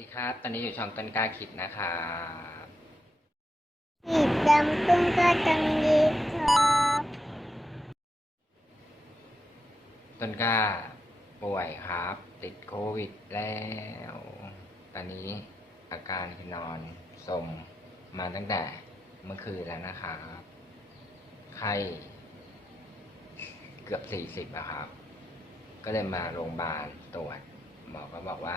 ดีครับ ตอนนี้อยู่ช่องต้นกล้าคิดนะครับติดดำตุ้งก็ตังดีครับต้นกล้าป่วยครับ ติดโควิดแล้ว ตอนนี้อาการคือนอนสมมาตั้งแต่เมื่อคืนแล้วนะครับ ไข้เกือบสี่สิบอะครับ ก็เลยมาโรงพยาบาลตรวจ หมอก็บอกว่า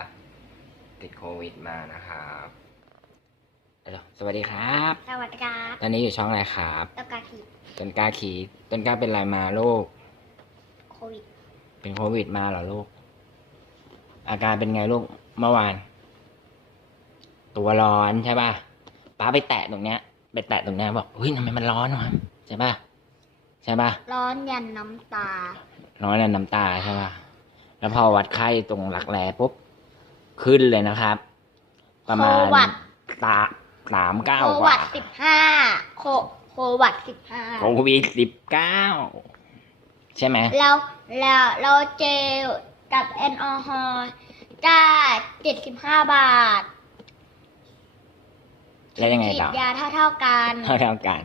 ติดโควิดมานะครับฮัลโหลสวัสดีครับ สวัสดีครับตอนนี้อยู่ช่องอะไรครับตะกาขีดต้นกล้าขีดต้นกล้าเป็นอะไรมาลูก โควิด เป็นโควิดมาเหรอลูก อาการเป็นไงลูกเมื่อวาน ตัวร้อนใช่ป่ะป้าไปแตะตรงเนี้ย ไปแตะตรงเนี้ยบอกเฮ้ยทำไมมันร้อนวะใช่ป่ะใช่ป่ะร้อนยันน้ำตา ร้อนแล้วน้ำตาใช่ป่ะแล้วพอวัดไข้ตรงหลักแร้ปุ๊บ ขึ้นเลยนะครับ ประมาณโควัดตาสามเก้าโคกวัว่าดสิบห้าโคโควัดสิบห้าโควิดสิบเก้าใช่ไหมเราเราเราเจลกับแอลกอฮอล์จ้าเจ็ดสิบห้าบาทแล้วยังไงฉีดต่อยาเท่าเท่าๆกัน เท่าเท่ากัน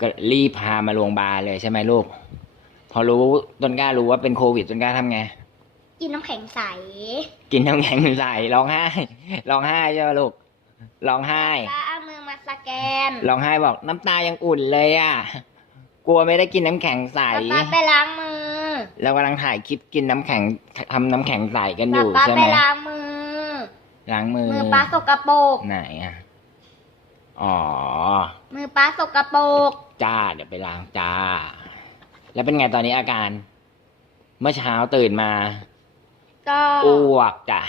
ก็รีบพามาโรงพยาบาลเลยใช่ไหมลูก พอรู้ต้นกล้ารู้ว่าเป็นโควิดต้นกล้าทำไง กินน้ำแข็งใสกินน้ำแข็งใส่ร้องไห้ร้องไห้ใช่ไหมลูกร้องไห้แล้วเอามือมาสแกนร้องไห้บอกน้ำตายังอุ่นเลยอะ กลัวไม่ได้กินน้ำแข็งใสป๊าป๊าไปล้างมือเรากำลังถ่ายคลิปกินน้ำแข็งทำน้ำแข็งใสกันอป๊ายู่ป๊าใช่ไปไหมล้างมือ ล้างมือมือป้าสกปรกไหนอะอ๋อมือป้าสกปรกจ้าเดี๋ยวไปล้างจ้า แล้วเป็นไงตอนนี้อาการ เมื่อเช้าตื่นมา ก็อ้วกจ้ะ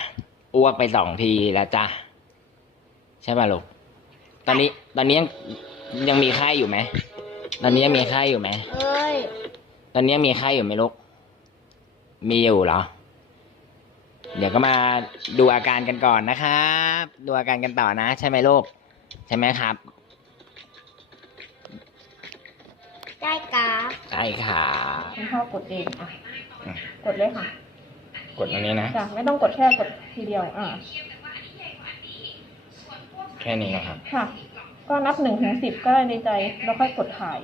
อ้วกไปสองทีแล้วจ้ะใช่ป่ะลูกตอนนี้ ตอนนี้ยังยังมีไข้อยู่ไหมตอนนี้ยังมีไข้อยู่ไหมเอ้ยตอนนี้ยังมีไข้อยู่ไหมลูกมีอยู่เหรอ เดี๋ยวก็มาดูอาการกันก่อนนะครับ ดูอาการกันต่อนะ ใช่ไหมลูกใช่ไหมครับได้กราฟใช่ค่ะคุณพ่อกดเองอะอืมกดเลยค่ะ กดตรงนี้นะจ้ะไม่ต้องกดแค่กดทีเดียวอ่าแค่นี้นะครับ ค่ะ ก็นับหนึ่งถึงสิบก็ได้ในใจ แล้วค่อยกดถ่าย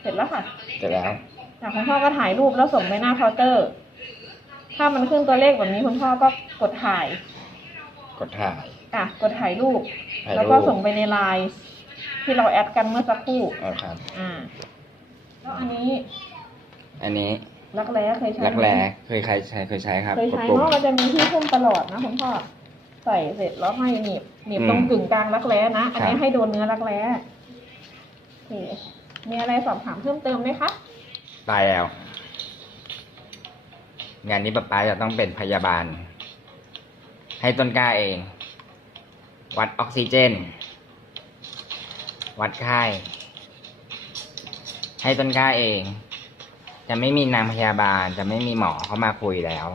เสร็จแล้วค่ะเสร็จแล้วค่ะคุณพ่อก็ถ่ายรูปแล้วส่งไปหน้าเคาน์เตอร์ ถ้ามันขึ้นตัวเลขแบบนี้คุณพ่อก็กดถ่าย กดถ่าย อะ กดถ่ายรูป ถ่ายรูป แล้วก็ส่งไปในไลน์ที่เราแอดกันเมื่อสักครู่ เอาครับ อ่า แล้วอันนี้อันนี้ รักแร้เคยใช้ไหมรักแร้เคยใครใช้เคยใช้ครับเคยกดใช้ปุ่ม เนาะมันจะมีที่พุ่มตลอดนะคุณพ่อใส่เสร็จแล้วให้หนีบหนีบอืมตรงกึ่งกลางรักแร้นะอันนี้ครับ ให้โดนเนื้อรักแร้โอเคมีอะไรสอบถามเพิ่มเติมไหมคะตายแล้ว งานนี้ป๊าป๊าจะต้องเป็นพยาบาล ให้ต้นกล้าเอง วัดออกซิเจน วัดไข้ให้ต้นกล้าเอง จะไม่มีนางพยาบาล จะไม่มีหมอเข้ามาคุยแล้ว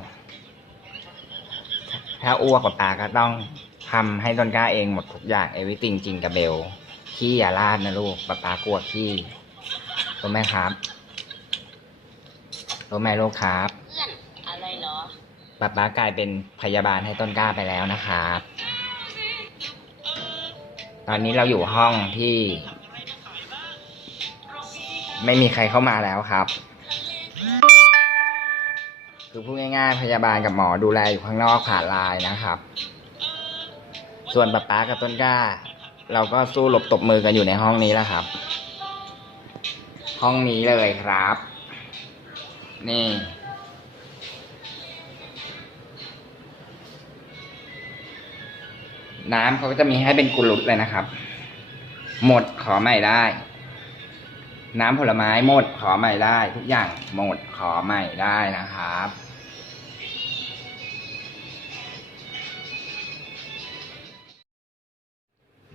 ถ้าอ้วกป๊าป๊าก็ต้องทำให้ต้นกล้าเองหมดทุกอย่างเอวิติงจริงกับเบลขี้อย่าลาดนะลูกป๊าป๊ากลัวขี้รู้ไหมครับรู้ไหมลูกครับอะไรเหรอป๊าป๊ากลายเป็นพยาบาลให้ต้นกล้าไปแล้วนะครับตอนนี้เราอยู่ห้องที่ ไม่มีใครเข้ามาแล้วครับ คือพูดง่ายๆพยาบาลกับหมอดูแลอยู่ข้างนอกผ่านไลน์นะครับ ส่วนป๊าป๊ากับต้นกล้า เราก็สู้หลบตบมือกันอยู่ในห้องนี้แล้วครับ ห้องนี้เลยครับ นี่น้ำเขาก็จะมีให้เป็นกุลุตเลยนะครับ หมดขอใหม่ได้ น้ำผลไม้หมดขอใหม่ได้ ทุกอย่างหมดขอใหม่ได้นะครับ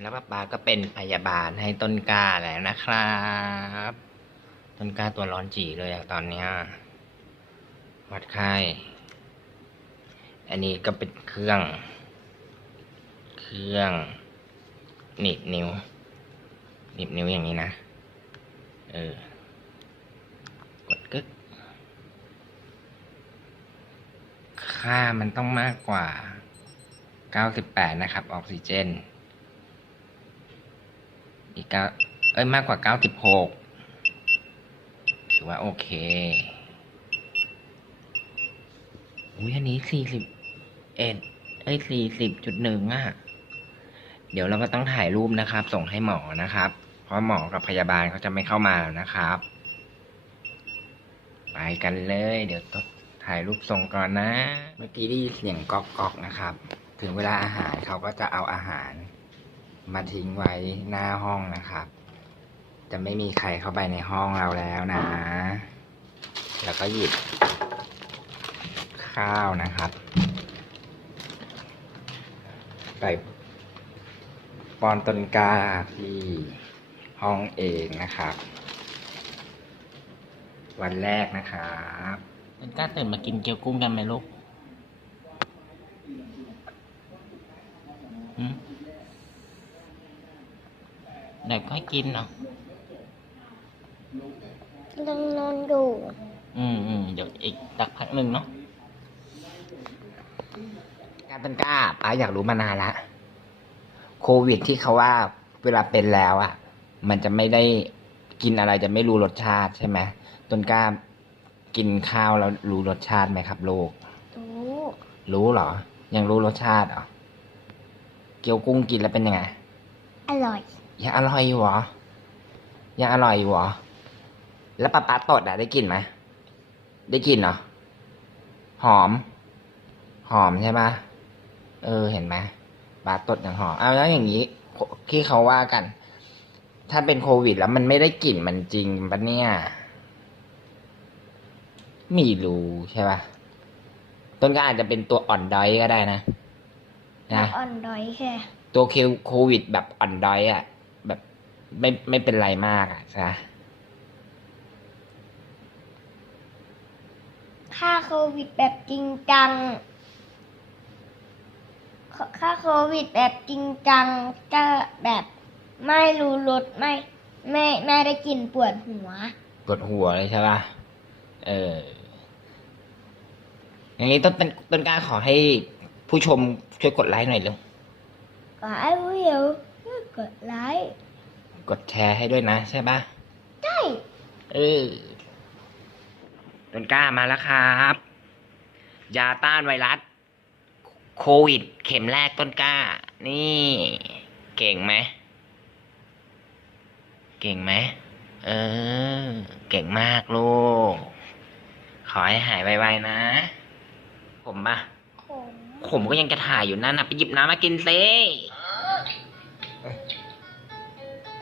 แล้วป้าป๊าก็เป็นพยาบาลให้ต้นกล้าแล้วนะครับ ต้นกล้าตัวร้อนจีเลยอะตอนเนี้ยวัดไข้อันนี้ก็เป็นเครื่อง เครื่องหนีบนิ้วหนีบนิ้วอย่างนี้นะ เออ กดกึก ค่ามันต้องมากกว่า 98 นะครับ ออกซิเจน อีกเก้าเอ้ยมากกว่า96ถือว่าโอเค อุ้ยอันนี้41เอ็ดเอ้ย40.1อะ เดี๋ยวเราก็ต้องถ่ายรูปนะครับ ส่งให้หมอนะครับ เพราะหมอกับพยาบาลเขาจะไม่เข้ามาแล้วนะครับ ไปกันเลย เดี๋ยวต้องถ่ายรูปส่งก่อนนะ เมื่อกี้ได้ยินเสียงก๊อกก๊อกนะครับ ถึงเวลาอาหารเขาก็จะเอาอาหาร มาทิ้งไว้หน้าห้องนะครับ จะไม่มีใครเข้าไปในห้องเราแล้วนะ แล้วก็หยิบ ข้าวนะครับ ใส่ปอนต้นกล้าที่ห้องเองนะครับ วันแรกนะครับต้นกล้าตื่นมากินเกี๊ยวกุ้งกันไหมลูกหืม เดี๋ยวค่อยกินเนาะยังนอนอยู่อืมอืมเดี๋ยวอีกสักพักหนึ่งเนาะการต้นกล้าป้าอยากรู้มานานละโควิดที่เขาว่าเวลาเป็นแล้วอะ่ะ มันจะไม่ได้กินอะไรจะไม่รู้รสชาติใช่ไหมต้นกล้ากินข้าวแล้วรู้รสชาติไหมครับลูกรู้รู้เหรอ ยังรู้รสชาติเหรอเกี๊ยวกุ้งกินแล้วเป็นยังไง อร่อย ยังอร่อยอยู่เหรอ ยังอร่อยอยู่เหรอ แล้วปลาปลาตดอะได้กลิ่นไหมได้กลิ่นเหรอ หอม หอมใช่ปะเออเห็นไหมปลาตดอย่างหอมเอาแล้วอย่างนี้ที่เขาว่ากัน ถ้าเป็นโควิดแล้วมันไม่ได้กลิ่นมันจริงปะเนี่ยไม่รู้ใช่ปะต้นก็อาจจะเป็นตัวอ่อนดอยก็ได้นะนะอ่อนดอยแค่ตัวเคโควิดแบบอ่อนดอยอะแบบ ไม่ไม่เป็นไรมากอะใช่ไหมค่าโควิดแบบจริงจังค่าโควิดแบบจริงจังจะแบบไม่รู้รสไม่ ไม่ไม่ได้กลินปวดหัว ปวดหัวเลยใช่ป่ะ เออ อย่างนี้ต้นต้นต้นกล้าขอให้ผู้ชมช่วยกดไลค์หน่อยเร็วก็ไอ้ผู้เหียวกดไลค์ กดแชร์ให้ด้วยนะใช่ป่ะใช่เออต้นกล้ามาแล้วครับยาต้านไวรัสโควิด เข็มแรกต้นกล้า นี่ เก่งไหมเก่งไหมเออ เก่งมากลูก ขอให้หายไวๆนะ ผมปะผมผมก็ยังจะถ่ายอยู่นั่นนะไปหยิบน้ำมากินซิ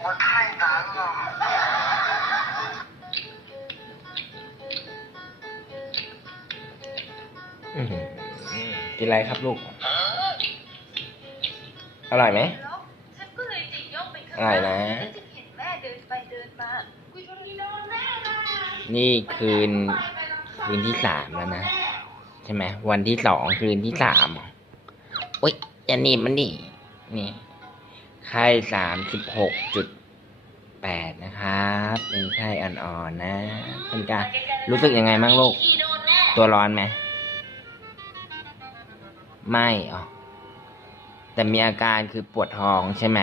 อื้อหือกินอะไรครับลูก อร่อยไหมแล้วฉันก็เลยจะย่องไปข้างอร่อยนะ แล้วจึงเห็นแม่เดินไปเดินมาคุยโทรศัพท์นอนแม่มานี่คืนคืนที่สามแล้วนะ ใช่ไหมวันที่สองคืนที่สามโอ๊ยอย่าหนีบมันดินี่ ไข้สามสิบหกจุดแปดนะครับเป็นไข้อ่อนๆนะคุณการู้สึกยังไงบ้างลูกขี่โดนแน่ตัวร้อนไหม ไม่อ๋อแต่มีอาการคือปวดท้องใช่ไหม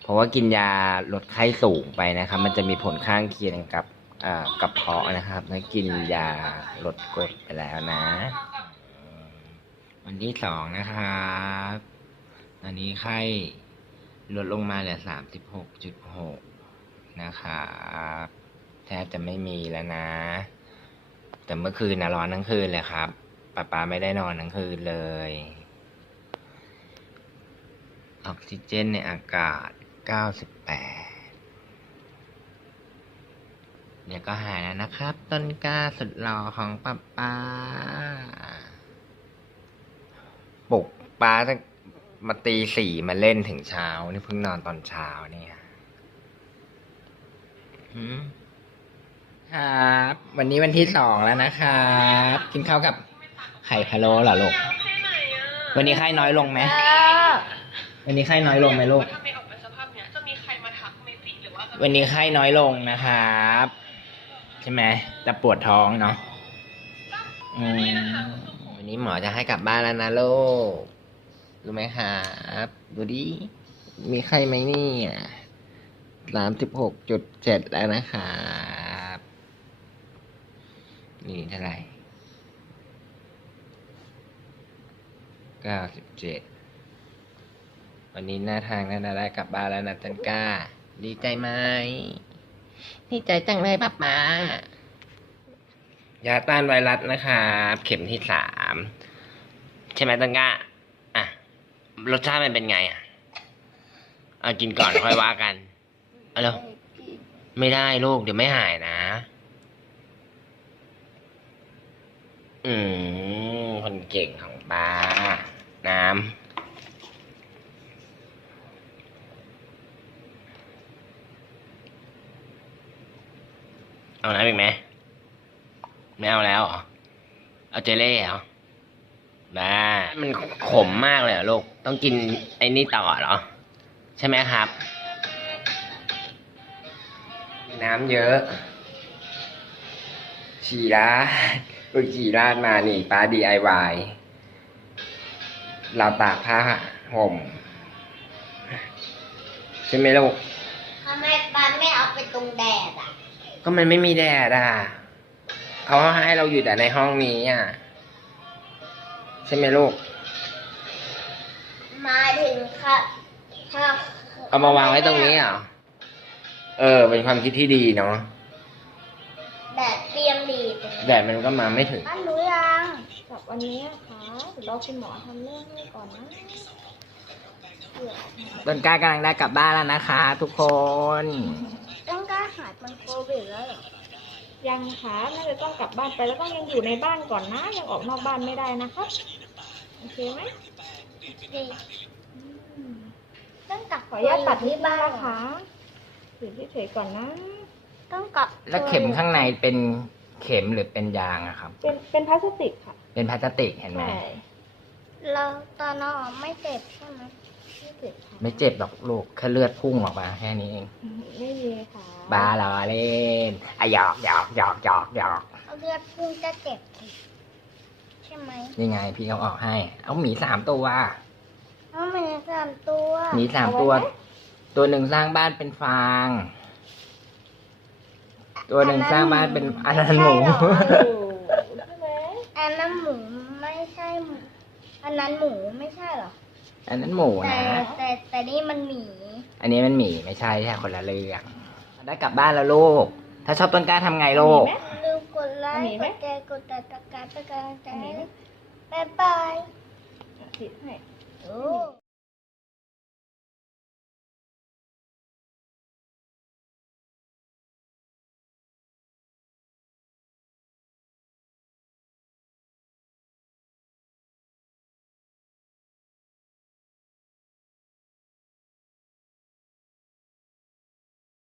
เพราะว่ากินยาลดไข้สูงไปนะครับ มันจะมีผลข้างเคียงกับกระเพาะนะครับแล้วกินยาลดกรดไปแล้วนะ วันที่สองนะครับตอนนี้ไข้ ลดลงมาเหลือสามสิบหกจุดหกนะครับแทบจะไม่มีแล้วนะ แต่เมื่อคืนนะร้อนทั้งคืนเลยครับป้าป้าไม่ได้นอนทั้งคืนเลย ออกซิเจนในอากาศ98เดี๋ยวก็หายแล้วนะครับ ต้นกล้าสุดหล่อของป้าป้าปลุกป้าตั้ง มาตีสี่มาเล่นถึงเช้า นี่เพิ่งนอนตอนเช้าเนี่ยครับ วันนี้วันที่สองแล้วนะครับ กินข้าวกับไข่พะโล้เหรอลูก วันนี้ไข้น้อยลงไหมวันนี้ไข้น้อยลงไหมลูกถ้าไม่ออกเป็นสภาพเนี้ยจะมีใครมาทักเมจิหรือว่าวันนี้ไข้น้อยลงนะครับ ใช่ไหมแต่ปวดท้องเนาะวันนี้หมอจะให้กลับบ้านแล้วนะลูก รู้ไหมครับดูดิ มีใครไหมเนี่ยสามสิบหกจุดเจ็ดแล้วนะครับนี่เท่าไหร่เก้าสิบเจ็ดวันนี้หน้าทางน่าจะได้กลับบ้านแล้วนะตันก้า ดีใจไหมดีใจจังเลยป้าป๊ายาต้านไวรัสนะครับ เข็มที่สาม ใช่ไหมตันก้าอะ รสชาติมันเป็นไงอะเอากินก่อน ค่อยว่ากันเอาเร็วไม่ได้ลูกเดี๋ยวไม่หายนะ อืมคนเก่งของป้า น้ำ เอาน้ำอีกไหม ไม่เอาแล้วเหรอ เอาเจเล่เหรอบ้ามันขมมากเลยเหรอลูก ต้องกินไอ้นี่ต่อเหรอ ใช่ไหมครับ น้ำเยอะ ฉี่ราดลูกฉี่ราดมานี่ป้า DIY เราตากผ้าห่ม ใช่ไหมลูกทำไมป้าไม่เอาไปตรงแดดอะ ก็มันไม่มีแดดอะเขาให้เราอยู่แต่ในห้องนี้อะ ใช่ไหมลูก มาถึงค่ะค่ะเอามาวางไว้ตรงนี้เหรอเออ เป็นความคิดที่ดีเนาะแดดเปรียงดีตรงนี้แดดมันก็มาไม่ถึงป้ารู้ยังกับวันนี้นะคะเดี๋ยวรอคุณหมอทำเรื่องให้ก่อนนะเผื่อออกมาต้นกล้ากำลังได้กลับบ้านแล้วนะคะ ทุกคน ต้องกล้าหายเป็นโควิดแล้วเหรอยังค่ะน่าจะต้องกลับบ้านไปแล้วต้องยังอยู่ในบ้านก่อนนะ ยังออกนอกบ้านไม่ได้นะครับ โอเคไหมดีอืม ต้องกักขออนุญาตตัดนิดนึงบ้านนะคะอยู่เฉยๆก่อนนะ ต้องกักแล้วเข็มข้างในเป็นเข็มหรือเป็นยางอะครับ เป็นเป็นพลาสติกค่ะ เป็นพลาสติกเห็นไหมใช่เราตอนนอนไม่เจ็บใช่ไหมไม่เจ็บค่ะไม่เจ็บหรอกลูกแค่เลือดพุ่งออกมาแค่นี้เองอืมไม่มีค่ะบาลอเล่นอะหยอกหยอกหยอกหยอกหยอก เอาเลือดพุ่งจะเจ็บอีกใช่ไหมนี่ไง พี่เขาออกให้ เอาหมีสามตัวเอามันสามตัวหมีสามตัว ตัวหนึ่งสร้างบ้านเป็นฟาง ตัวหนึ่งสร้างบ้านเป็นอันนั้นหมูโอ้ใช่ไหมอันนั้นหมูไม่ใช่หมูอันนั้นหมูไม่ใช่เหรออันนั้นหมูแต่นะแต่แต่นี่มันหมี อันนี้มันหมีไม่ใช่ใช่คนละเรื่องได้กลับบ้านแล้วลูก ถ้าชอบต้นกล้าทำไงลูกมีไหมลืม กดไลหมีค์ไหกมดแชร์ กดติดตามเป็นกำลังใจหมีไหมบ๊ายบาย ติดให้โอ้